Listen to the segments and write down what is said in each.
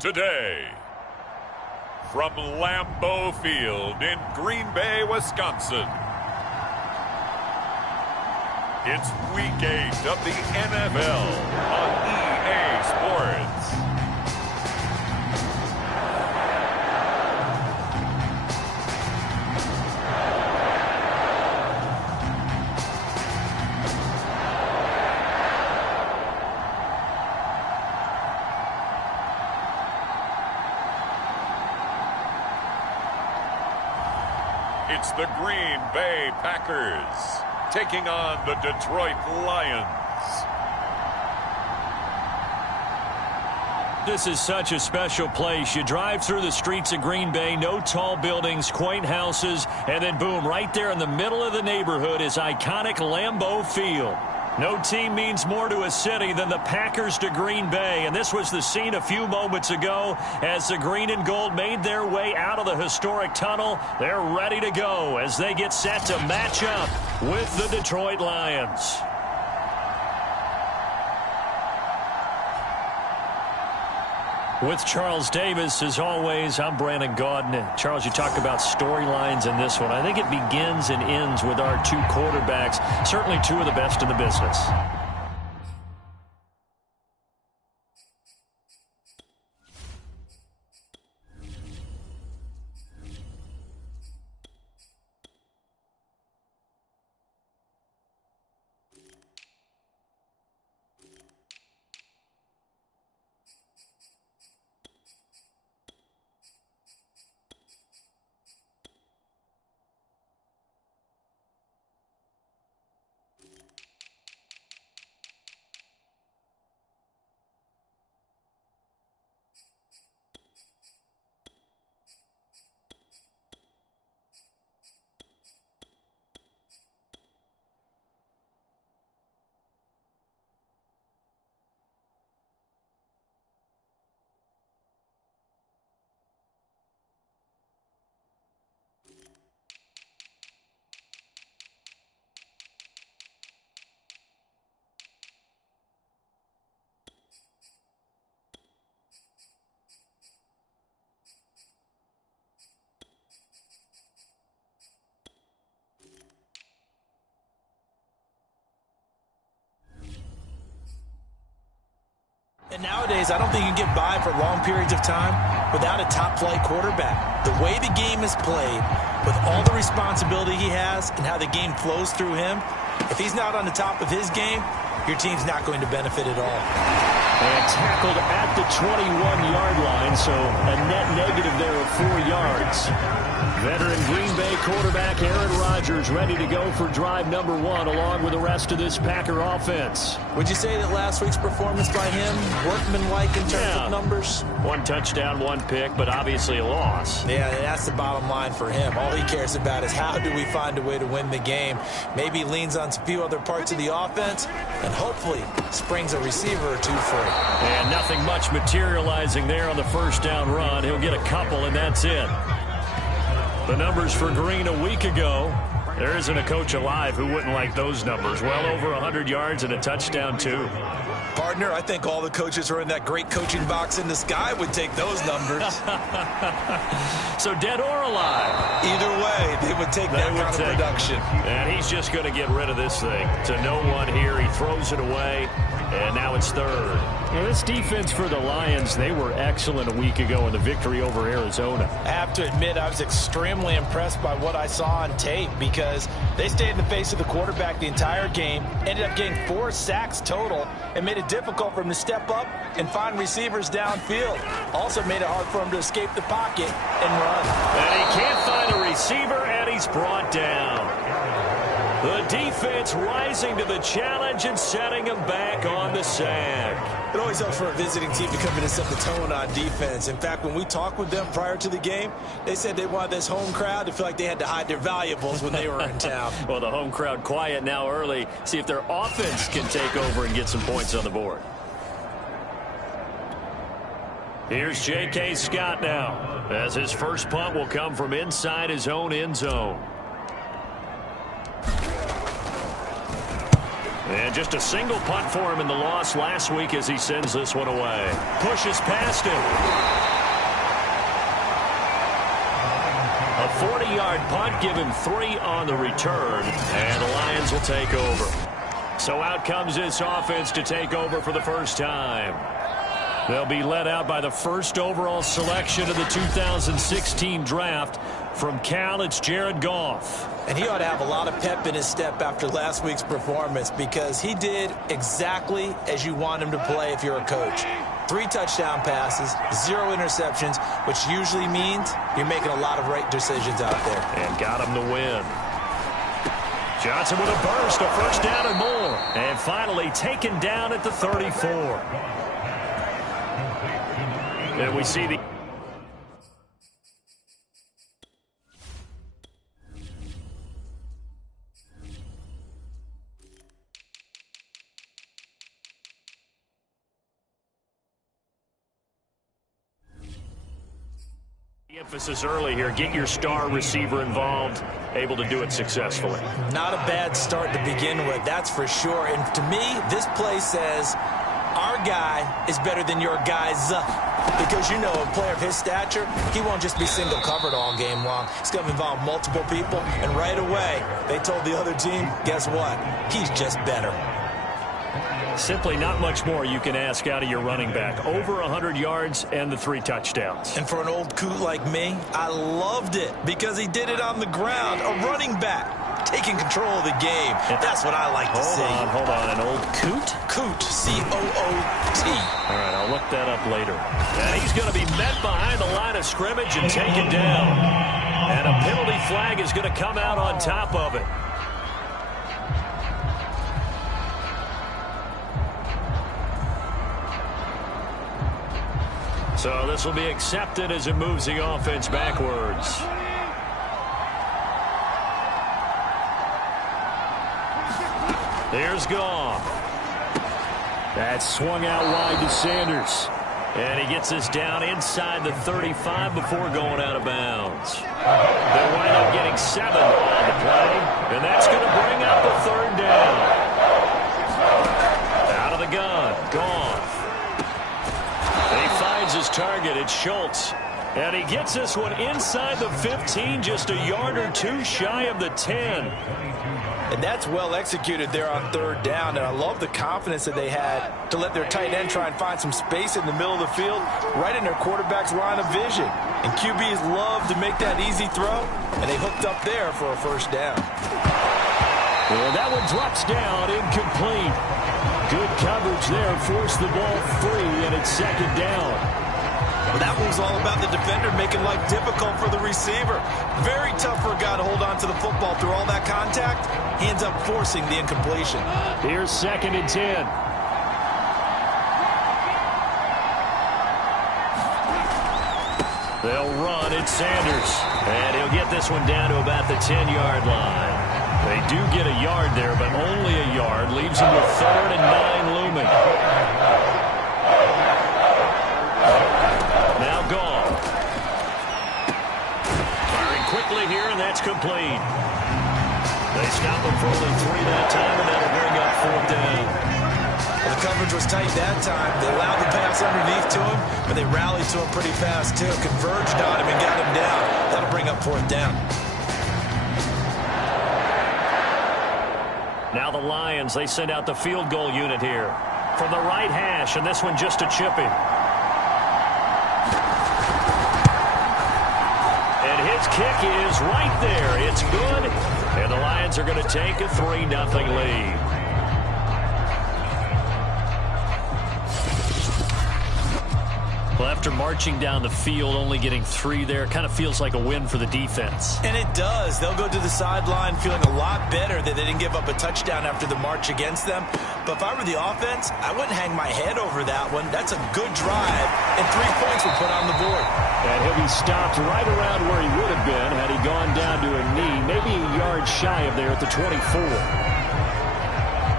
Today, from Lambeau Field in Green Bay, Wisconsin, it's Week 8 of the NFL on EA Sports. It's the Green Bay Packers taking on the Detroit Lions. This is such a special place. You drive through the streets of Green Bay, no tall buildings, quaint houses, and then boom, right there in the middle of the neighborhood is iconic Lambeau Field. No team means more to a city than the Packers to Green Bay, and this was the scene a few moments ago as the green and gold made their way out of the historic tunnel. They're ready to go as they get set to match up with the Detroit Lions. With Charles Davis, as always, I'm Brandon Gaudin. Charles, you talked about storylines in this one. I think it begins and ends with our two quarterbacks, certainly two of the best in the business. And nowadays, I don't think you can get by for long periods of time without a top-flight quarterback. The way the game is played, with all the responsibility he has and how the game flows through him, if he's not on the top of his game, your team's not going to benefit at all. And tackled at the 21-yard line, so a net negative there of 4 yards. Veteran Green Bay quarterback Aaron Rodgers ready to go for drive number 1 along with the rest of this Packer offense. Would you say that last week's performance by him, workmanlike in terms of numbers? 1 touchdown, 1 pick, but obviously a loss. Yeah, that's the bottom line for him. All he cares about is how do we find a way to win the game. Maybe leans on a few other parts of the offense and hopefully springs a receiver or two free. And nothing much materializing there on the first down run. He'll get a couple, and that's it. The numbers for Green a week ago, there isn't a coach alive who wouldn't like those numbers. Well over 100 yards and a touchdown, too. Partner, I think all the coaches who are in that great coaching box in the sky would take those numbers. So dead or alive? Either way, they would take that kind of production. And he's just going to get rid of this thing. To no one here, he throws it away, and now it's third. Now, this defense for the Lions, they were excellent a week ago in the victory over Arizona. I have to admit, I was extremely impressed by what I saw on tape because they stayed in the face of the quarterback the entire game, ended up getting 4 sacks total, and made it difficult for him to step up and find receivers downfield. Also made it hard for him to escape the pocket and run. And he can't find a receiver, and he's brought down. The defense rising to the challenge and setting him back on the sack. It always helps for a visiting team to come in and set the tone on defense. In fact, when we talked with them prior to the game, they said they wanted this home crowd to feel like they had to hide their valuables when they were in town. Well, the home crowd quiet now early. See if their offense can take over and get some points on the board. Here's J.K. Scott now, as his first punt will come from inside his own end zone. And just a single punt for him in the loss last week as he sends this one away. Pushes past him. A 40-yard punt, give him 3 on the return, and the Lions will take over. So out comes this offense to take over for the first time. They'll be led out by the first overall selection of the 2016 draft. From Cal, it's Jared Goff. And he ought to have a lot of pep in his step after last week's performance because he did exactly as you want him to play if you're a coach. 3 touchdown passes, 0 interceptions, which usually means you're making a lot of right decisions out there. And got him to win. Johnson with a burst, a first down and more. And finally taken down at the 34. And we see the... emphasis early here, get your star receiver involved, able to do it successfully. Not a bad start to begin with, that's for sure. And to me, this play says our guy is better than your guys. Because, you know, a player of his stature, he won't just be single covered all game long. He's going to involve multiple people. And right away, they told the other team, guess what? He's just better. Simply not much more you can ask out of your running back. Over 100 yards and the 3 touchdowns. And for an old coot like me, I loved it because he did it on the ground. A running back taking control of the game. That's what I like to see. Hold on. An old coot? Coot, C-O-O-T. All right, I'll look that up later. And he's going to be met behind the line of scrimmage and taken down. And a penalty flag is going to come out on top of it. So this will be accepted as it moves the offense backwards. There's Goff. That's swung out wide to Sanders. And he gets this down inside the 35 before going out of bounds. They'll wind up getting 7 on the play. And that's going to bring up the 3rd down. Out of the gun. Goff. His target, it's Schultz. And he gets this one inside the 15, just a yard or 2 shy of the 10. And that's well executed there on 3rd down. And I love the confidence that they had to let their tight end try and find some space in the middle of the field, right in their quarterback's line of vision. And QBs love to make that easy throw, and they hooked up there for a first down. Well, that one drops down, incomplete. Good coverage there, forced the ball free, and it's 2nd down. Well, that was all about the defender making life difficult for the receiver. Very tough for a guy to hold on to the football through all that contact. He ends up forcing the incompletion. Here's 2nd and 10. They'll run. It's Sanders. And he'll get this one down to about the 10-yard line. They do get a yard there, but only a yard. Leaves him with 3rd and 9 looming. Now Goff. Firing quickly here, and that's complete. They stop him for only 3 that time, and that'll bring up 4th down. Well, the coverage was tight that time. They allowed the pass underneath to him, but they rallied to him pretty fast, too. Converged on him and got him down. That'll bring up 4th down. Now the Lions, they send out the field goal unit here. From the right hash, and this one just to chip him. And his kick is right there. It's good. And the Lions are going to take a 3-0 lead. Well, after marching down the field, only getting 3 there, kind of feels like a win for the defense. And it does. They'll go to the sideline feeling a lot better that they didn't give up a touchdown after the march against them. But if I were the offense, I wouldn't hang my head over that one. That's a good drive, and 3 points were put on the board. And he'll be stopped right around where he would have been had he gone down to a knee, maybe a yard shy of there at the 24.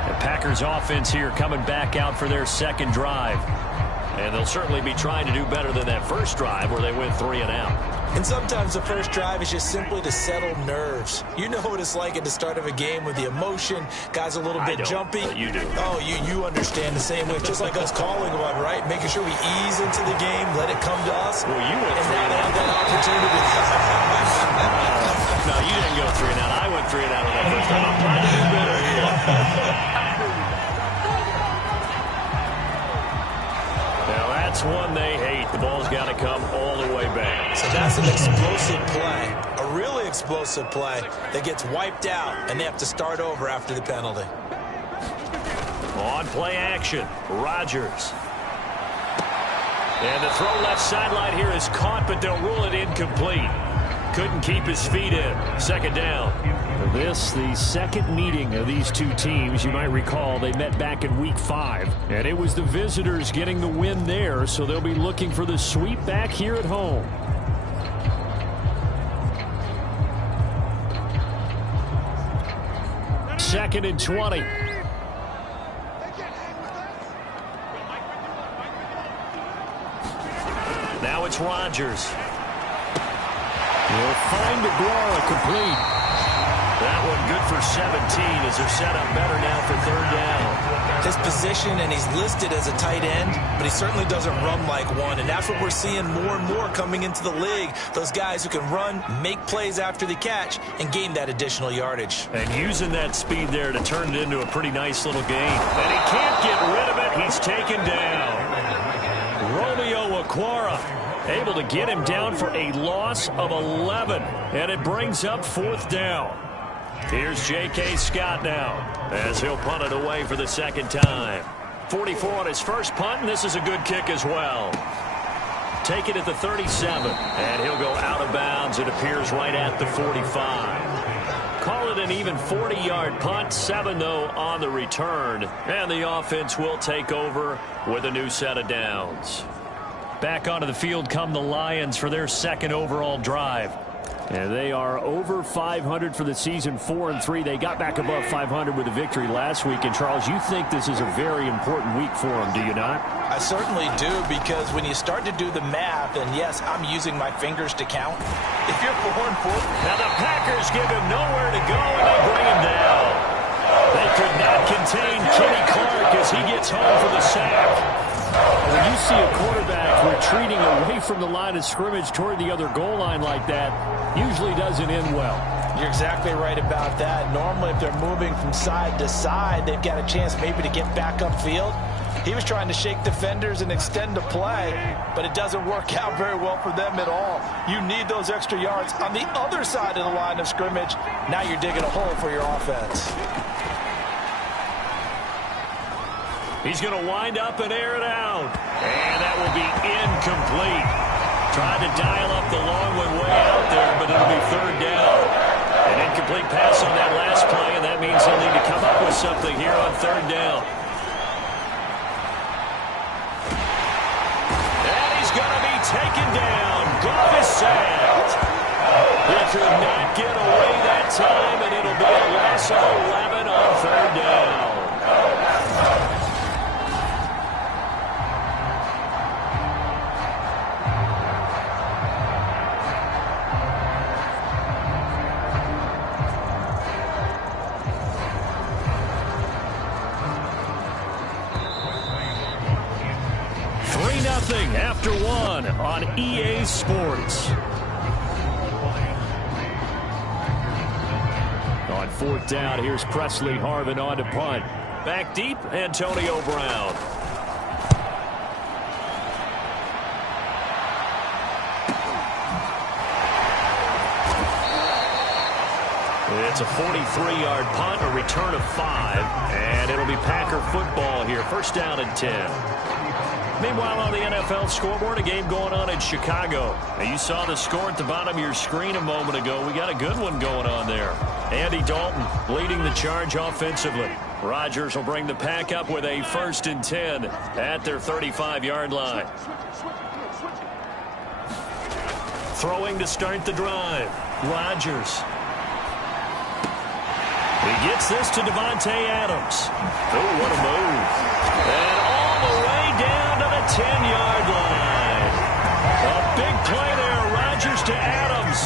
The Packers offense here coming back out for their 2nd drive. And they'll certainly be trying to do better than that first drive where they went 3 and out. And sometimes the first drive is just simply to settle nerves. You know what it's like at the start of a game with the emotion, guys a little bit jumpy. But you do. Oh, you understand the same way. Just like us calling one, right? Making sure we ease into the game, let it come to us. Well, you went and 3 now and they out. have that opportunity. No, you didn't go 3 and out. I went 3 and out on that first time. I'm trying to do better here. Now, that's one they hate. The ball's got to come all the way back. So that's an explosive play, a really explosive play that gets wiped out, and they have to start over after the penalty. On play action, Rodgers. And the throw left sideline here is caught, but they'll rule it incomplete. Couldn't keep his feet in. Second down. This, the second meeting of these two teams. You might recall they met back in Week 5. And it was the visitors getting the win there, so they'll be looking for the sweep back here at home. Second and 20. Now it's Rodgers. He'll find DeGuara complete. That one good for 17 as they're set up better now for third down. His position, and he's listed as a tight end, but he certainly doesn't run like one, and that's what we're seeing more and more coming into the league. Those guys who can run, make plays after the catch, and gain that additional yardage. And using that speed there to turn it into a pretty nice little game. And he can't get rid of it. He's taken down. Romeo Okwara able to get him down for a loss of 11. And it brings up fourth down. Here's J.K. Scott now as he'll punt it away for the second time. 44 on his first punt, and this is a good kick as well. Take it at the 37, and he'll go out of bounds. It appears right at the 45. Call it an even 40-yard punt, 7 though on the return. And the offense will take over with a new set of downs. Back onto the field come the Lions for their second overall drive. And they are over 500 for the season, 4-3. They got back above 500 with a victory last week. And, Charles, you think this is a very important week for them, do you not? I certainly do, because when you start to do the math, and yes, I'm using my fingers to count. If you're 4-4. Now the Packers give him nowhere to go, and they bring him down. They could not contain Kenny Clark as he gets home for the sack. When you see a quarterback retreating away from the line of scrimmage toward the other goal line like that, usually doesn't end well. You're exactly right about that. Normally, if they're moving from side to side, they've got a chance maybe to get back upfield. He was trying to shake defenders and extend the play, but it doesn't work out very well for them at all. You need those extra yards on the other side of the line of scrimmage. Now you're digging a hole for your offense. He's going to wind up and air it out. And that will be incomplete. Tried to dial up the long one way out there, but it'll be third down. An incomplete pass on that last play, and that means they'll need to come up with something here on third down. And he's going to be taken down. Goff is sacked. He could not get away that time, and it'll be a loss of 11 on third down. After one on EA Sports. On fourth down, here's Presley Harvin on to punt. Back deep, Antonio Brown. It's a 43-yard punt, a return of 5, and it'll be Packer football here. First down and 10. Meanwhile, on the NFL scoreboard, a game going on in Chicago. Now, you saw the score at the bottom of your screen a moment ago. We got a good one going on there. Andy Dalton leading the charge offensively. Rodgers will bring the Pack up with a first and 10 at their 35-yard line. Throwing to start the drive. Rodgers. He gets this to Devontae Adams. Oh, what a move. And all the way down to the 10-yard line. A big play there. Rodgers to Adams.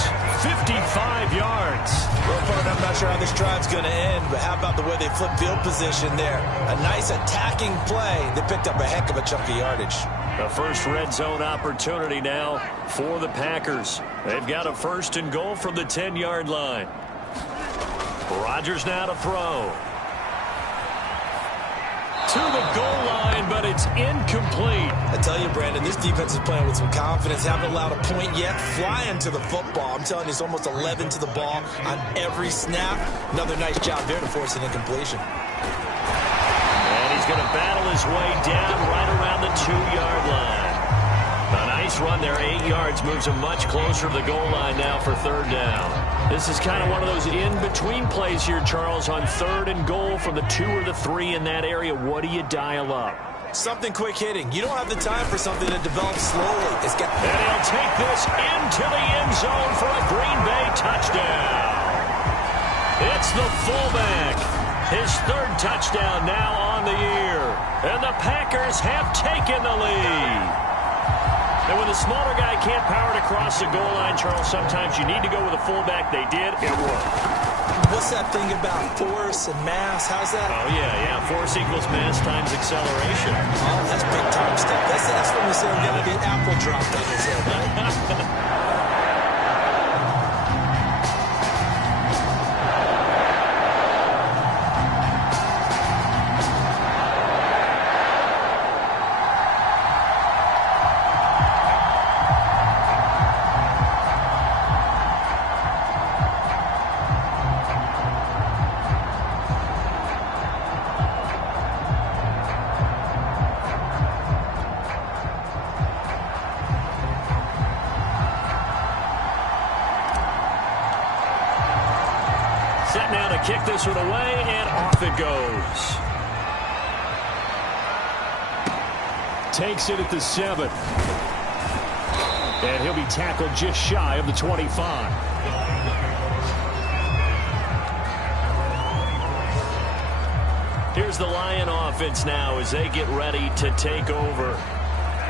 55 yards. Well, partner, I'm not sure how this drive's going to end, but how about the way they flip field position there? A nice attacking play. They picked up a heck of a chunk of yardage. The first red zone opportunity now for the Packers. They've got a 1st and goal from the 10-yard line. Rodgers now to throw. To the goal line, but it's incomplete. I tell you, Brandon, this defense is playing with some confidence. Haven't allowed a point yet. Flying to the football. I'm telling you, it's almost 11 to the ball on every snap. Another nice job there to force an incompletion. And he's going to battle his way down right around the 2-yard line. A nice run there, 8 yards, moves him much closer to the goal line now for 3rd down. This is kind of one of those in-between plays here, Charles, on 3rd and goal from the 2 or the 3 in that area. What do you dial up? Something quick hitting. You don't have the time for something that develops slowly. And he'll take this into the end zone for a Green Bay touchdown. It's the fullback. His 3rd touchdown now on the year. And the Packers have taken the lead. And when the smaller guy can't power it across the goal line, Charles, sometimes you need to go with a fullback. They did. It worked. What's that thing about force and mass? How's that? Oh, yeah. Force equals mass times acceleration. Oh, that's big time stuff. That's when we say I'm going to get apple dropped on his head, right? Set now to kick this one away, and off it goes. Takes it at the 7. And he'll be tackled just shy of the 25. Here's the Lion offense now as they get ready to take over.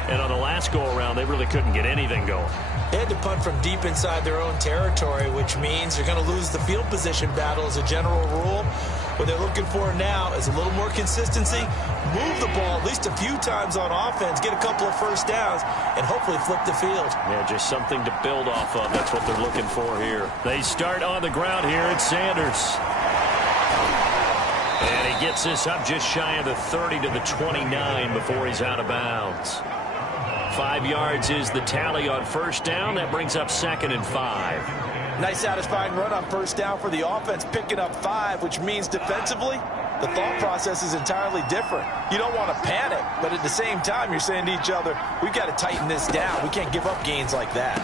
And on the last go-around, they really couldn't get anything going. They had to punt from deep inside their own territory, which means they're going to lose the field position battle as a general rule. What they're looking for now is a little more consistency, move the ball at least a few times on offense, get a couple of 1st downs, and hopefully flip the field. Yeah, just something to build off of. That's what they're looking for here. They start on the ground here at Sanders. And he gets this up just shy of the 30 to the 29 before he's out of bounds. 5 yards is the tally on 1st down. That brings up 2nd and 5. Nice satisfying run on 1st down for the offense, picking up 5, which means defensively, the thought process is entirely different. You don't want to panic, but at the same time, you're saying to each other, we've got to tighten this down. We can't give up gains like that.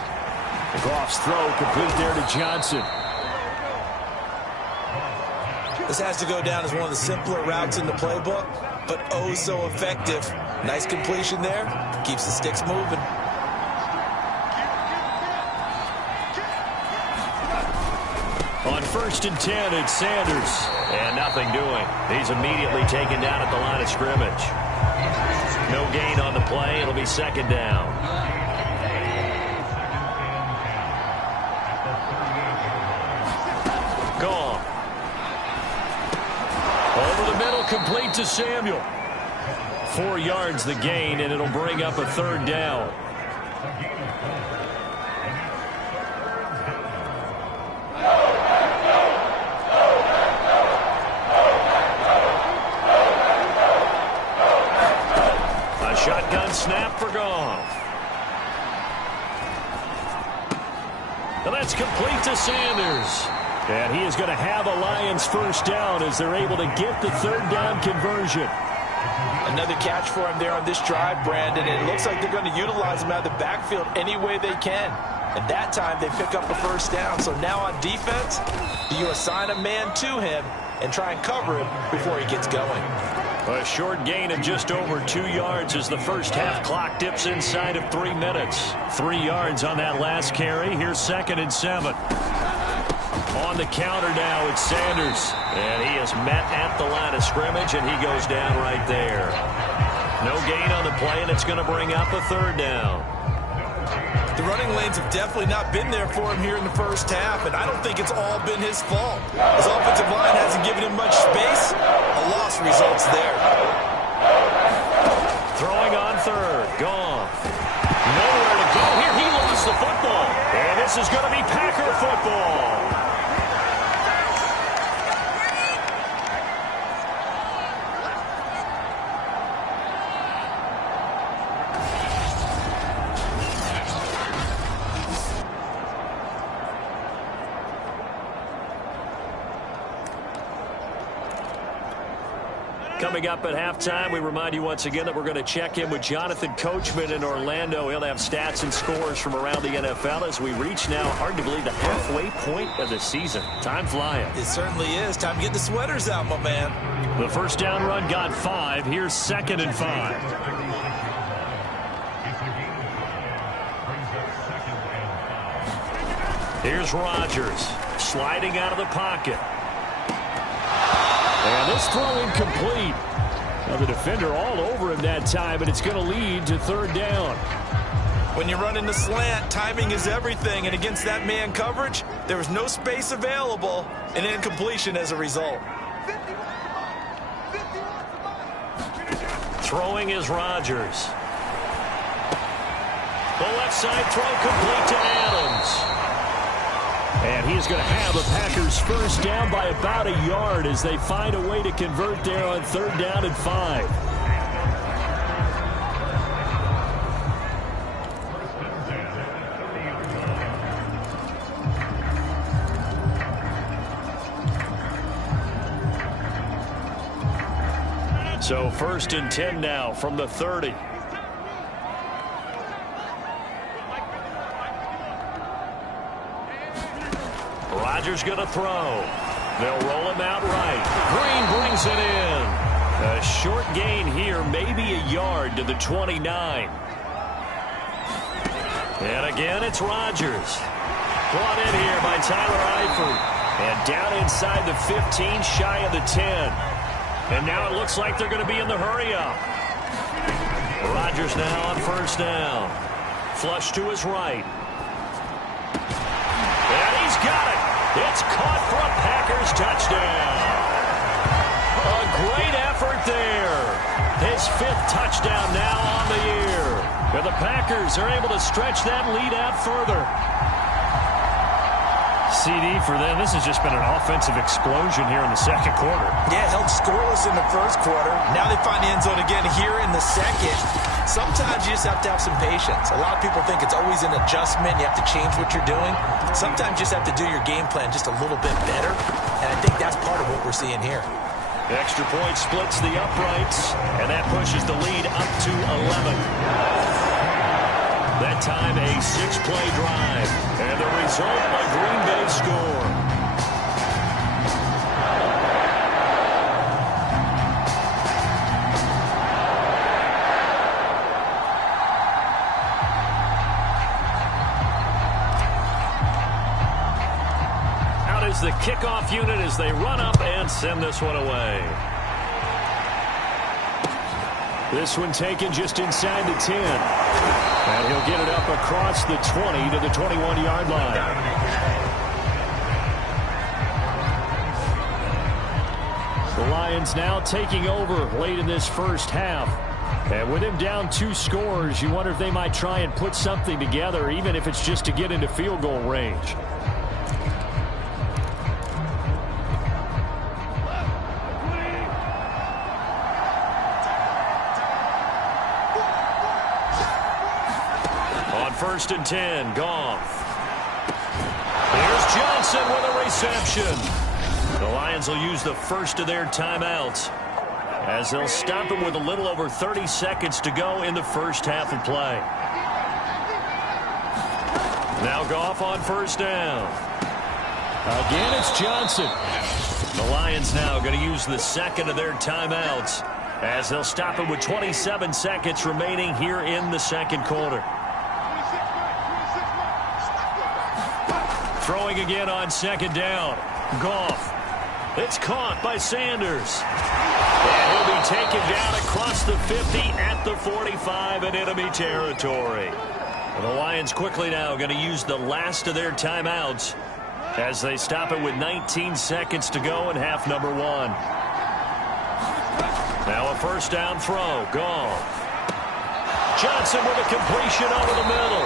Goff's throw complete there to Johnson. This has to go down as one of the simpler routes in the playbook, but oh so effective. Nice completion there. Keeps the sticks moving. On 1st and 10, it's Sanders. And nothing doing. He's immediately taken down at the line of scrimmage. No gain on the play. It'll be 2nd down. Gone. Over the middle, complete to Samuel. 4 yards the gain, and it'll bring up a 3rd down. A shotgun snap for Goff. And that's complete to Sanders. And he is going to have a Lions 1st down as they're able to get the 3rd down conversion. Another catch for him there on this drive, Brandon, and it looks like they're going to utilize him out of the backfield any way they can. And that time they pick up a 1st down. So now on defense, you assign a man to him and try and cover him before he gets going. A short gain of just over 2 yards as the 1st half clock dips inside of 3 minutes. 3 yards on that last carry. Here's 2nd and 7. On the counter now, it's Sanders. And he is met at the line of scrimmage, and he goes down right there. No gain on the play, and it's going to bring up a third down. The running lanes have definitely not been there for him here in the first half, and I don't think it's all been his fault. His offensive line hasn't given him much space. A loss results there. Throwing on third. Goff. Nowhere to go here. He lost the football. And this is going to be Packer football. Coming up at halftime, we remind you once again that we're going to check in with Jonathan Coachman in Orlando. He'll have stats and scores from around the NFL as we reach now, hard to believe, the halfway point of the season. Time flying. It certainly is. Time to get the sweaters out, my man. The first down run got 5. Here's 2nd and 5. Here's Rodgers sliding out of the pocket. And this throw incomplete. Now the defender all over him that time, but it's going to lead to 3rd down. When you run in the slant, timing is everything, and against that man coverage, there was no space available, and incompletion as a result. Throwing is Rodgers. The left side throw complete to Adams. And he's going to have the Packers first down by about a yard as they find a way to convert there on 3rd down and 5. So 1st and 10 now from the 30. Rodgers going to throw. They'll roll him out right. Green brings it in. A short gain here, maybe a yard to the 29. And again, it's Rodgers. Brought in here by Tyler Eifert. And down inside the 15, shy of the 10. And now it looks like they're going to be in the hurry-up. Rodgers now on 1st down. Flush to his right. And he's got it. It's caught for a Packers touchdown. A great effort there. His 5th touchdown now on the year. And the Packers are able to stretch that lead out further. CD for them, this has just been an offensive explosion here in the 2nd quarter. Yeah, held scoreless in the 1st quarter. Now they find the end zone again here in the 2nd. Sometimes you just have to have some patience. A lot of people think it's always an adjustment. You have to change what you're doing. Sometimes you just have to do your game plan just a little bit better. And I think that's part of what we're seeing here. The extra point splits the uprights, and that pushes the lead up to 11. That time a 6-play drive. And the result, a Green Bay score. Out is the kickoff unit as they run up and send this one away. This one taken just inside the 10. And he'll get it up across the 20 to the 21-yard line. The Lions now taking over late in this first half. And with him down 2 scores, you wonder if they might try and put something together, even if it's just to get into field goal range. On 1st and 10, Goff. Here's Johnson with a reception. The Lions will use the first of their timeouts as they'll stop him with a little over 30 seconds to go in the first half of play. Now Goff on 1st down. Again, it's Johnson. The Lions now going to use the second of their timeouts as they'll stop him with 27 seconds remaining here in the 2nd quarter. Throwing again on 2nd down. Goff. It's caught by Sanders. And he'll be taken down across the 50 at the 45 in enemy territory. And the Lions quickly now going to use the last of their timeouts as they stop it with 19 seconds to go in half number 1. Now a first down throw. Gone. Johnson with a completion over the middle.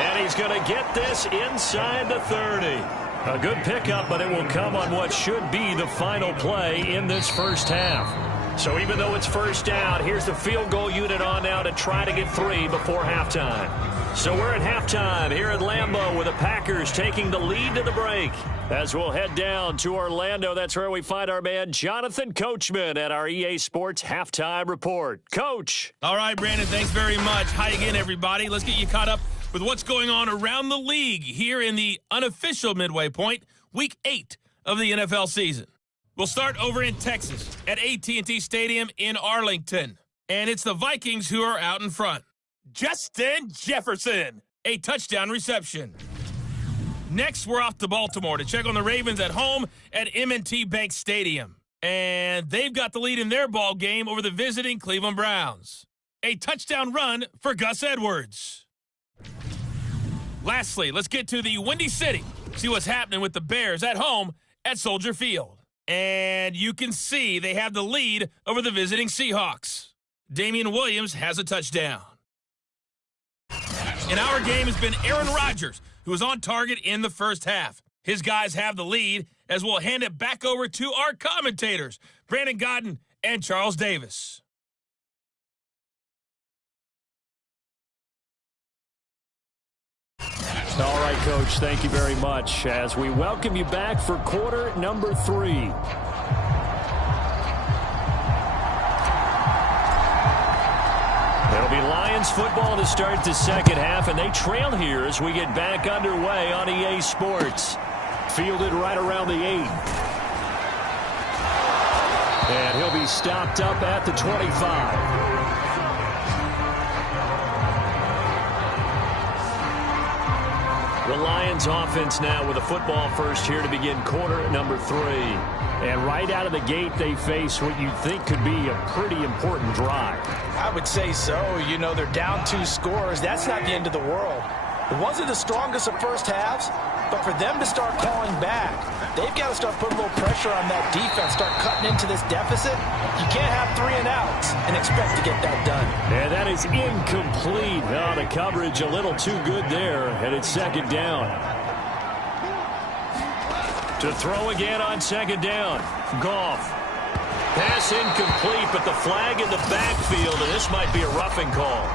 And he's going to get this inside the 30. A good pickup, but it will come on what should be the final play in this first half. So even though it's first down, here's the field goal unit on now to try to get 3 before halftime. So we're at halftime here at Lambeau with the Packers taking the lead to the break. As we'll head down to Orlando, that's where we find our man Jonathan Coachman at our EA Sports Halftime Report. Coach. All right, Brandon, thanks very much. Hi again, everybody. Let's get you caught up with what's going on around the league here in the unofficial midway point, Week 8 of the NFL season. We'll start over in Texas at AT&T Stadium in Arlington. And it's the Vikings who are out in front. Justin Jefferson, a touchdown reception. Next, we're off to Baltimore to check on the Ravens at home at M&T Bank Stadium. And they've got the lead in their ball game over the visiting Cleveland Browns. A touchdown run for Gus Edwards. Lastly, let's get to the Windy City. See what's happening with the Bears at home at Soldier Field. And you can see they have the lead over the visiting Seahawks. Damian Williams has a touchdown. In our game has been Aaron Rodgers, who was on target in the first half. His guys have the lead, as we'll hand it back over to our commentators, Brandon Godden and Charles Davis. All right, Coach, thank you very much as we welcome you back for quarter number 3. It'll be Lions football to start the second half, and they trail here as we get back underway on EA Sports. Fielded right around the 8. And he'll be stopped up at the 25. The Lions offense now with a football first here to begin quarter number 3. And right out of the gate, they face what you think could be a pretty important drive. I would say so. You know, they're down 2 scores. That's not the end of the world. It wasn't the strongest of first halves, but for them to start calling back, they've got to start putting a little pressure on that defense, start cutting into this deficit. You can't have 3 and outs and expect to get that done. And that is incomplete. Oh, the coverage a little too good there, and it's second down. To throw again on second down. Goff. Pass incomplete, but the flag in the backfield, and this might be a roughing call.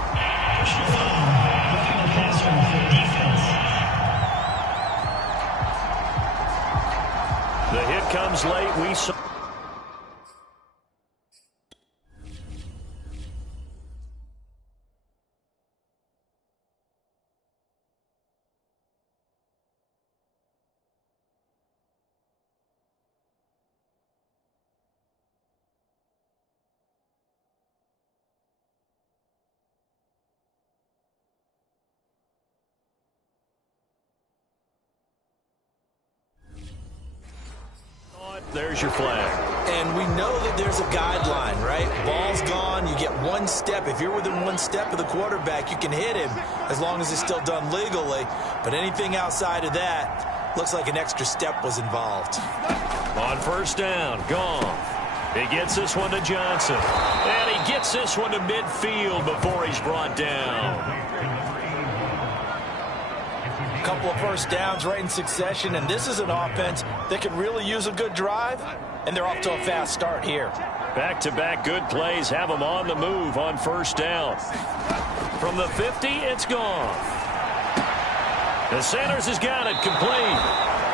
The hit comes late. We saw. There's your flag. And we know that there's a guideline, right? Ball's gone. You get 1 step. If you're within 1 step of the quarterback, you can hit him as long as it's still done legally. But anything outside of that, looks like an extra step was involved. On first down, gone. He gets this one to Johnson. And he gets this one to midfield before he's brought down. Couple of first downs right in succession, and this is an offense that could really use a good drive, and they're off to a fast start here. Back-to-back good plays have them on the move on first down. From the 50, it's gone. The Sanders has got it complete.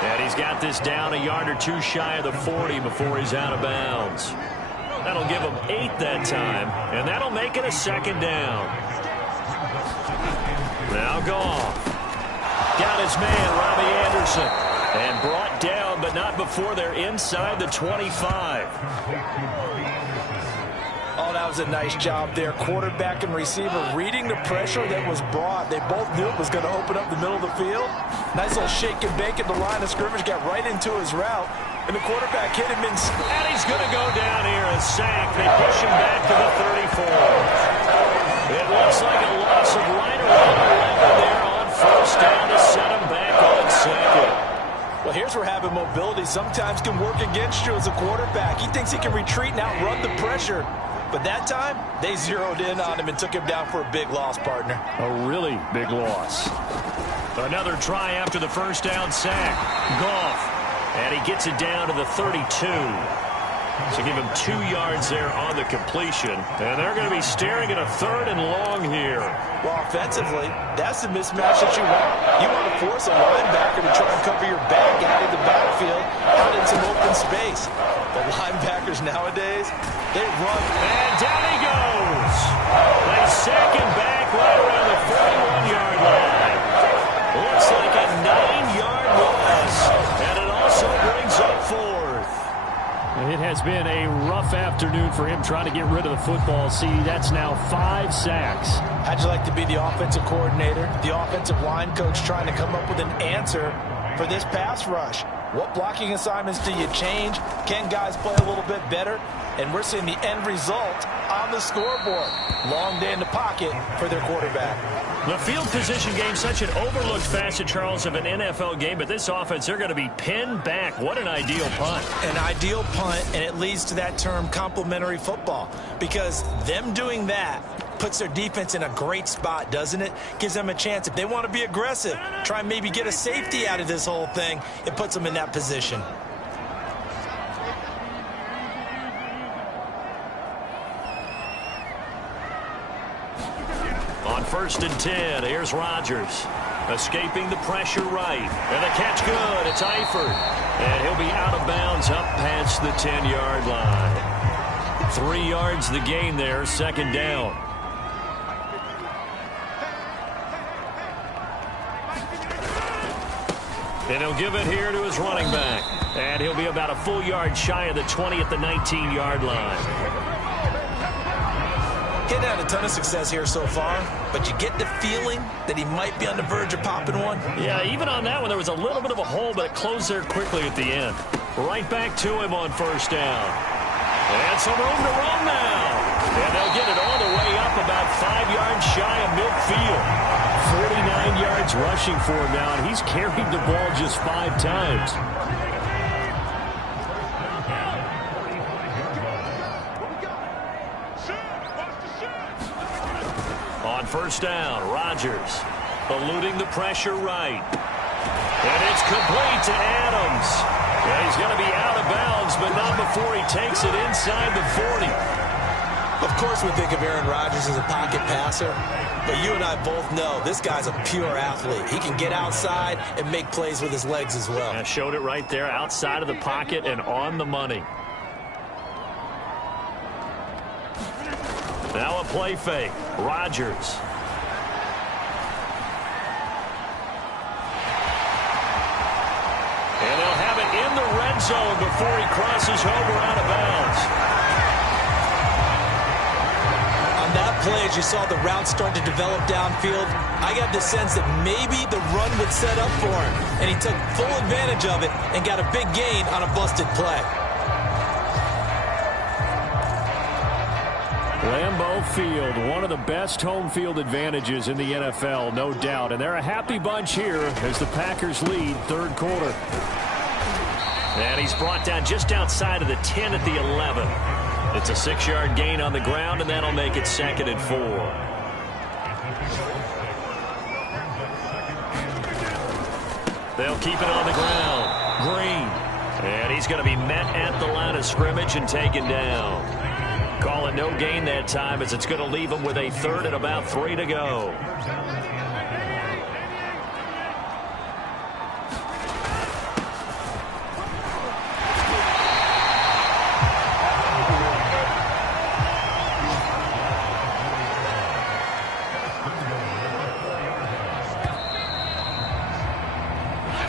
And he's got this down a yard or 2 shy of the 40 before he's out of bounds. That'll give him 8 that time, and that'll make it a second down. Now Goff. Got his man, Robbie Anderson, and brought down, but not before they're inside the 25. Oh, that was a nice job there. Quarterback and receiver reading the pressure that was brought. They both knew it was going to open up the middle of the field. Nice little shake and bake at the line of scrimmage, got right into his route. and the quarterback hit him in. And he's going to go down here, a sack. They push him back to the 34. It looks like a loss of right around 11 there on first down to set him back on second. Well, here's where having mobility sometimes can work against you as a quarterback. He thinks he can retreat and outrun the pressure. But that time, they zeroed in on him and took him down for a big loss, partner. A really big loss. Another try after the first down sack. Goff. And he gets it down to the 32. So give him 2 yards there on the completion. And they're going to be staring at a 3rd and long here. Well, offensively, that's the mismatch that you want. You want to force a linebacker to try and cover your back out of the backfield, out in some open space. But linebackers nowadays, they run. And down he goes. They sack him back right around the 41-yard line. Looks like a 9-yard loss. And it also brings up 4th. It has been a rough afternoon for him trying to get rid of the football. See, that's now 5 sacks. How'd you like to be the offensive coordinator, the offensive line coach trying to come up with an answer for this pass rush? What blocking assignments do you change? Can guys play a little bit better? And we're seeing the end result on the scoreboard. Long day in the pocket for their quarterback. The field position game, such an overlooked facet, Charles, of an NFL game, but this offense, they're going to be pinned back. What an ideal punt. An ideal punt, and it leads to that term complementary football, because them doing that puts their defense in a great spot, doesn't it? Gives them a chance. If they want to be aggressive, try and maybe get a safety out of this whole thing, it puts them in that position. On 1st and 10, here's Rodgers. Escaping the pressure right. And the catch good. It's Eifert. And he'll be out of bounds up past the 10-yard line. 3 yards the gain there, 2nd down. And he'll give it here to his running back. And he'll be about a full yard shy of the 20 at the 19-yard line. He's had a ton of success here so far, but you get the feeling that he might be on the verge of popping one. Yeah, even on that one, there was a little bit of a hole, but it closed there quickly at the end. Right back to him on 1st down. And some room to run now. And they'll get it all the way up about 5 yards shy of midfield. 49 yards rushing for him now, and he's carried the ball just 5 times. On 1st down, Rodgers eluding the pressure right. And it's complete to Adams. Yeah, he's going to be out of bounds, but not before he takes it inside the 40. Of course we think of Aaron Rodgers as a pocket passer, but you and I both know this guy's a pure athlete. He can get outside and make plays with his legs as well. Yeah, showed it right there outside of the pocket and on the money. Now a play fake. Rodgers. And they'll have it in the red zone before he crosses over out of bounds. On that play, as you saw the route start to develop downfield, I got the sense that maybe the run would set up for him, and he took full advantage of it and got a big gain on a busted play. Lambeau Field, one of the best home field advantages in the NFL, no doubt. And they're a happy bunch here as the Packers lead 3rd quarter. And he's brought down just outside of the 10 at the 11. It's a 6-yard gain on the ground, and that'll make it 2nd and 4. They'll keep it on the ground. Green. And he's going to be met at the line of scrimmage and taken down. Calling no gain that time as it's going to leave him with a 3rd and about 3 to go.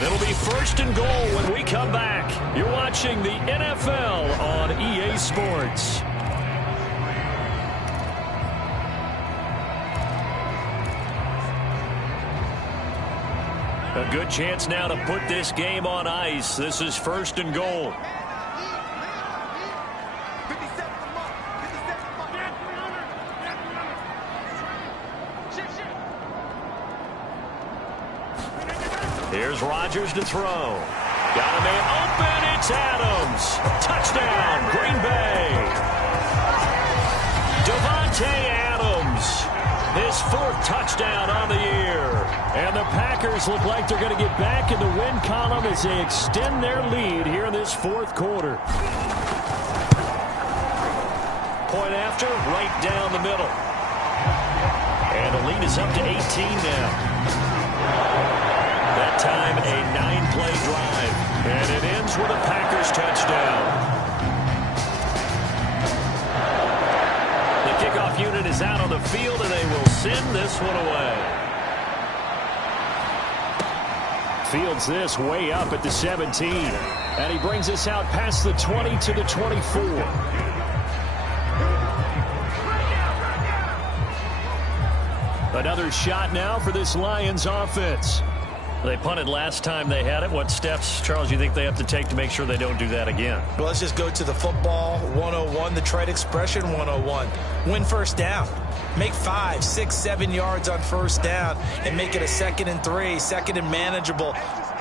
It'll be 1st and goal when we come back. You're watching the NFL on EA Sports. A good chance now to put this game on ice. This is 1st and goal. Here's Rodgers to throw. Got a man open. It's Adams. Touchdown, Green Bay. Devontae Adams. His 4th touchdown on the year. And the Packers look like they're going to get back in the win column as they extend their lead here in this 4th quarter. Point after, right down the middle. And the lead is up to 18 now. That time, a 9-play drive. And it ends with a Packers touchdown. The kickoff unit is out on the field, and they will send this one away. Fields this way up at the 17. And he brings us out past the 20 to the 24. Another shot now for this Lions offense. They punted last time they had it. What steps, Charles, you think they have to take to make sure they don't do that again? Well, let's just go to the football 101, the trade expression 101. Win first down. Make 5, 6, 7 yards on first down and make it a 2nd and 3, 2nd and manageable.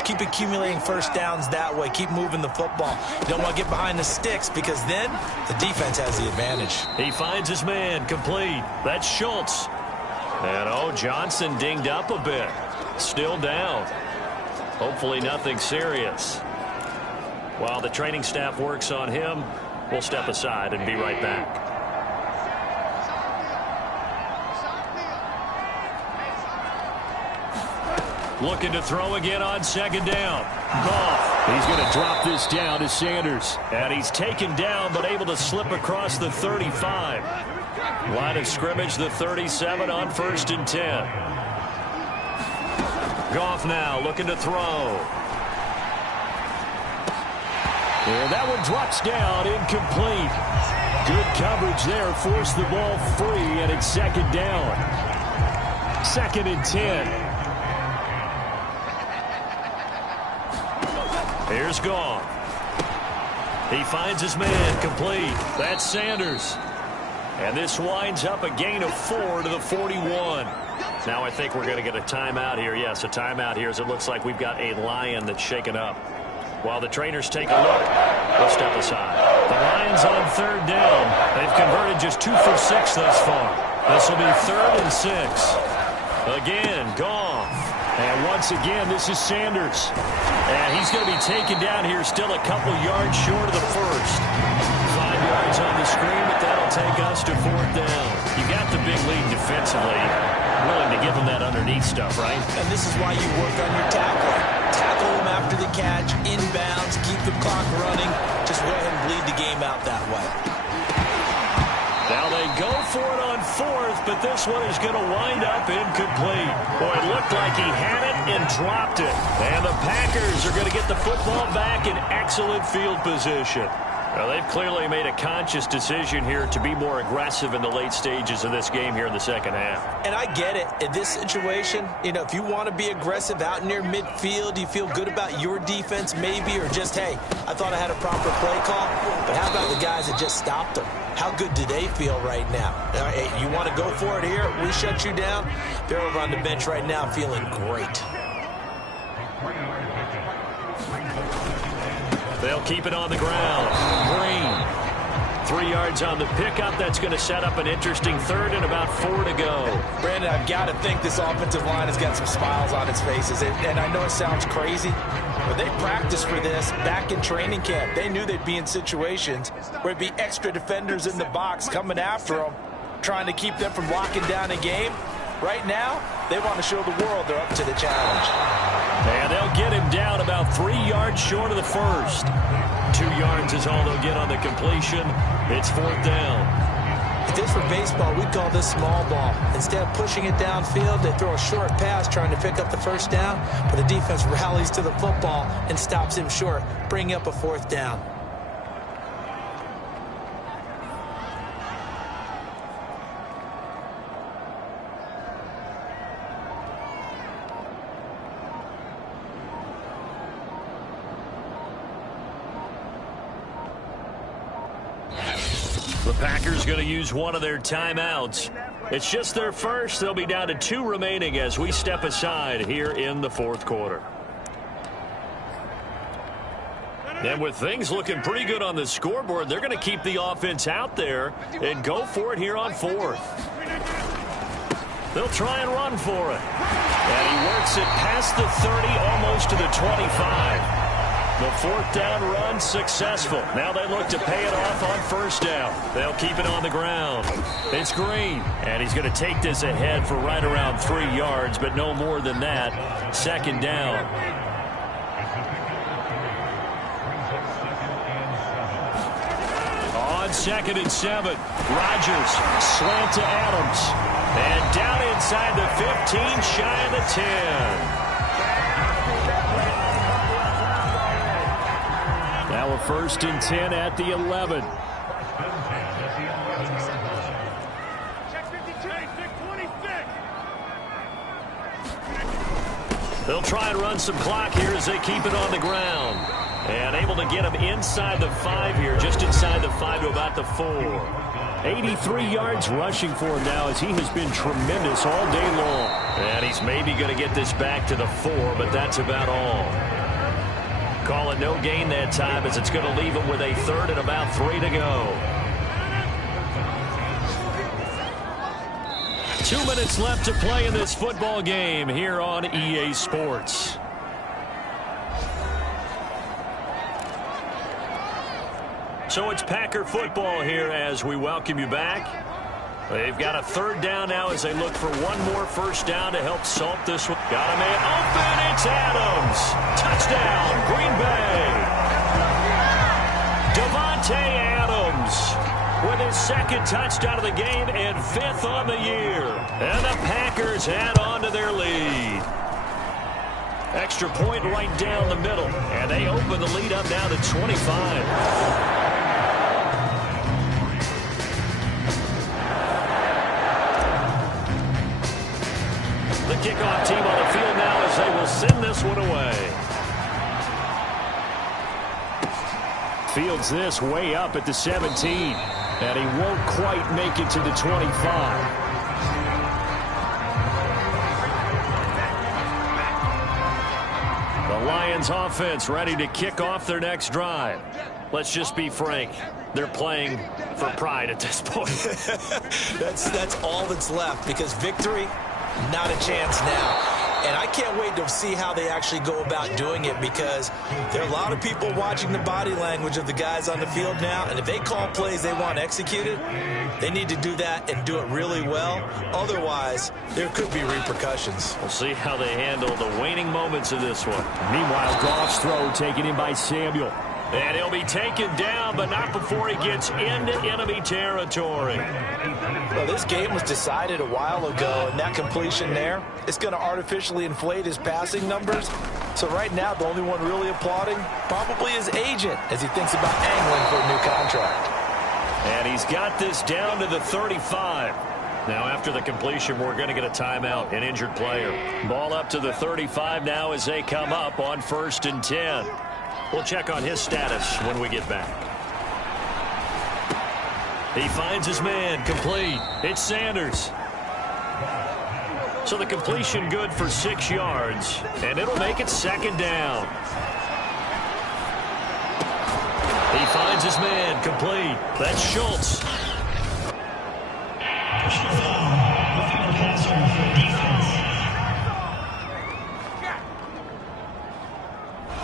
Keep accumulating first downs that way. Keep moving the football. You don't want to get behind the sticks because then the defense has the advantage. He finds his man complete. That's Schultz. And, Johnson dinged up a bit. Still down. Hopefully nothing serious. While the training staff works on him, we'll step aside and be right back. Looking to throw again on 2nd down. Goff. He's going to drop this down to Sanders. And he's taken down but able to slip across the 35. Line of scrimmage, the 37 on 1st and 10. Goff now looking to throw. And that one drops down, incomplete. Good coverage there, forced the ball free, and it's 2nd down. 2nd and 10. Here's Goff. He finds his man complete. That's Sanders. And this winds up a gain of 4 to the 41. Now I think we're going to get a timeout here. Yes, a timeout here as it looks like we've got a Lion that's shaken up. While the trainers take a look, we'll step aside. The Lions on 3rd down. They've converted just 2 for 6 thus far. This will be 3rd and 6. Again, Goff. And once again, this is Sanders. And he's going to be taken down here still a couple yards short of the 1st. 5 yards on the screen, but that'll take us to 4th down. You got the big lead defensively. Willing to give them that underneath stuff, right? And this is why you work on your tackling. Tackle them after the catch, inbounds, keep the clock running. Just go ahead and bleed the game out that way. Now they go for it on 4th, but this one is going to wind up incomplete. Boy, it looked like he had it and dropped it. And the Packers are going to get the football back in excellent field position. Well, they've clearly made a conscious decision here to be more aggressive in the late stages of this game here in the 2nd half. And I get it. In this situation, if you want to be aggressive out near midfield, you feel good about your defense maybe, or just, hey, I thought I had a proper play call. But how about the guys that just stopped them? How good do they feel right now? Hey, you want to go for it here? We shut you down? They're over on the bench right now feeling great. They'll keep it on the ground. Green. 3 yards on the pickup. That's going to set up an interesting 3rd and about 4 to go. Brandon, I've got to think this offensive line has got some smiles on its faces. And I know it sounds crazy, but they practiced for this back in training camp. They knew they'd be in situations where it'd be extra defenders in the box coming after them, trying to keep them from locking down a game. Right now, they want to show the world they're up to the challenge. And they'll get him down about 3 yards short of the 1st. 2 yards is all they'll get on the completion. It's 4th down. If this were baseball, we'd call this small ball. Instead of pushing it downfield, they throw a short pass trying to pick up the 1st down, but the defense rallies to the football and stops him short, bringing up a 4th down. The Packers going to use one of their timeouts. It's just their first. They'll be down to 2 remaining as we step aside here in the fourth quarter. And with things looking pretty good on the scoreboard, they're going to keep the offense out there and go for it here on fourth. They'll try and run for it. And he works it past the 30, almost to the 25. The fourth down run successful. Now they look to pay it off on first down. They'll keep it on the ground. It's Green, and he's going to take this ahead for right around 3 yards, but no more than that. Second down. On 2nd and 7, Rodgers slant to Adams. And down inside the 15, shy of the 10. Now a 1st and 10 at the 11. They'll try and run some clock here as they keep it on the ground. And able to get him inside the 5 here, just inside the 5 to about the 4. 83 yards rushing for him now as he has been tremendous all day long. And he's maybe going to get this back to the 4, but that's about all. Call it no gain that time as it's going to leave him with a 3rd and about 3 to go. 2 minutes left to play in this football game here on EA Sports. So it's Packer football here as we welcome you back. They've got a 3rd down now as they look for one more first down to help salt this one. Got a man open. It's Adams. Touchdown, Green Bay. Devontae Adams with his 2nd touchdown of the game and 5th on the year. And the Packers add on to their lead. Extra point right down the middle. And they open the lead up now to 25. The kickoff team on the field now as they will send this one away. Fields this way up at the 17. And he won't quite make it to the 25. The Lions offense ready to kick off their next drive. Let's just be frank. They're playing for pride at this point. That's all that's left because victory, not a chance now. And I can't wait to see how they actually go about doing it because there are a lot of people watching the body language of the guys on the field now. And if they call plays they want executed, they need to do that and do it really well. Otherwise, there could be repercussions. We'll see how they handle the waning moments of this one. Meanwhile, Goff's throw taken in by Samuel. And he'll be taken down, but not before he gets into enemy territory. Well, this game was decided a while ago, and that completion there, it's going to artificially inflate his passing numbers. So right now, the only one really applauding probably his agent as he thinks about angling for a new contract. And he's got this down to the 35. Now, after the completion, we're going to get a timeout, an injured player. Ball up to the 35 now as they come up on 1st and 10. We'll check on his status when we get back. He finds his man, complete. It's Sanders. So the completion good for 6 yards, and it'll make it 2nd down. He finds his man, complete. That's Schultz.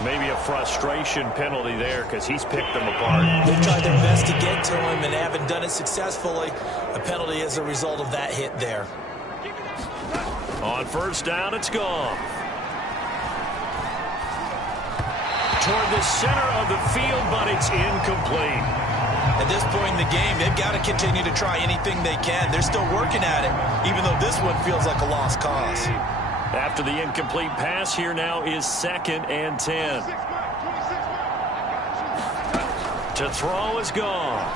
Maybe a frustration penalty there because he's picked them apart. They've tried their best to get to him and haven't done it successfully. A penalty as a result of that hit there. On 1st down, it's gone. Toward the center of the field, but it's incomplete. At this point in the game, they've got to continue to try anything they can. They're still working at it, even though this one feels like a lost cause. After the incomplete pass, here now is 2nd and 10. To throw is gone.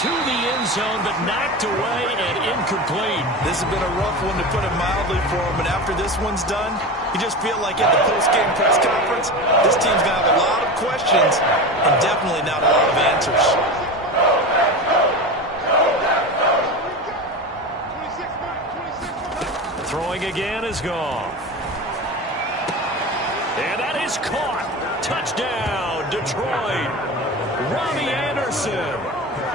To the end zone, but knocked away and incomplete. This has been a rough one to put it mildly for him, but after this one's done, you just feel like at the post-game press conference, this team's going to have a lot of questions questions and definitely not a lot of answers. Throwing again is gone. And that is caught. Touchdown, Detroit. Robbie Anderson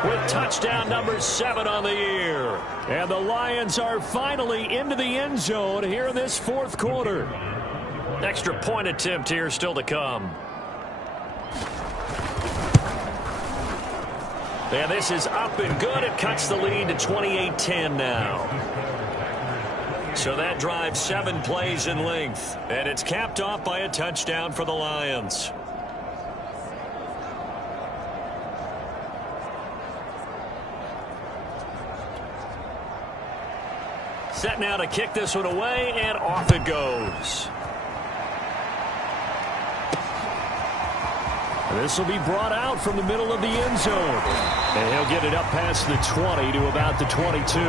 with touchdown number 7 on the year. And the Lions are finally into the end zone here in this fourth quarter. Extra point attempt here still to come. And this is up and good. It cuts the lead to 28-10 now. So that drive 7 plays in length. And it's capped off by a touchdown for the Lions. Set now to kick this one away, and off it goes. This will be brought out from the middle of the end zone. And he'll get it up past the 20 to about the 22.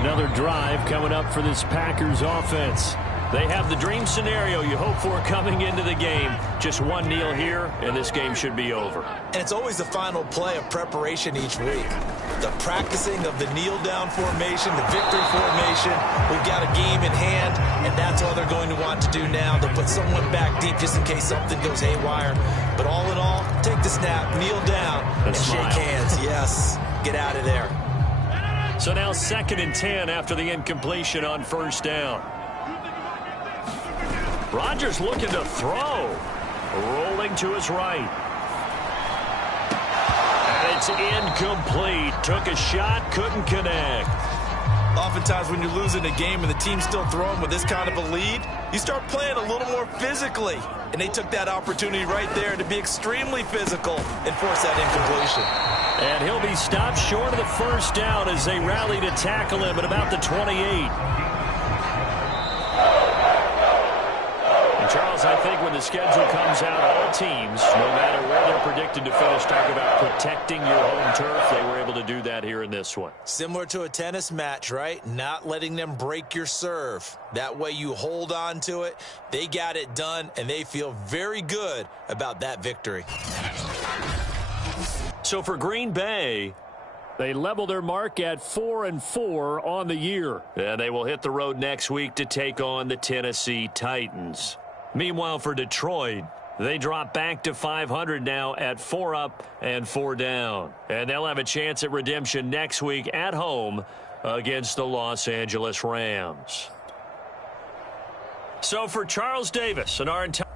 Another drive coming up for this Packers offense. They have the dream scenario you hope for coming into the game. Just one kneel here, and this game should be over. And it's always the final play of preparation each week. The practicing of the kneel-down formation, the victory formation. We've got a game in hand, and that's all they're going to want to do now. They'll put someone back deep just in case something goes haywire. But all in all, take the snap, kneel down, and shake hands. Yes, get out of there. So now 2nd and 10 after the incompletion on first down. Rodgers looking to throw. Rolling to his right. And it's incomplete. Took a shot, couldn't connect. Oftentimes when you're losing a game and the team's still throwing with this kind of a lead, you start playing a little more physically. And they took that opportunity right there to be extremely physical and force that incompletion. And he'll be stopped short of the first down as they rally to tackle him at about the 28. Charles, I think when the schedule comes out, all teams, no matter where they're predicted to finish, talk about protecting your home turf. They were able to do that here in this one. Similar to a tennis match, right? Not letting them break your serve. That way you hold on to it. They got it done, and they feel very good about that victory. So for Green Bay, they level their mark at 4-4 on the year. And they will hit the road next week to take on the Tennessee Titans. Meanwhile, for Detroit, they drop back to 500 now at 4 up and 4 down. And they'll have a chance at redemption next week at home against the Los Angeles Rams. So for Charles Davis and our entire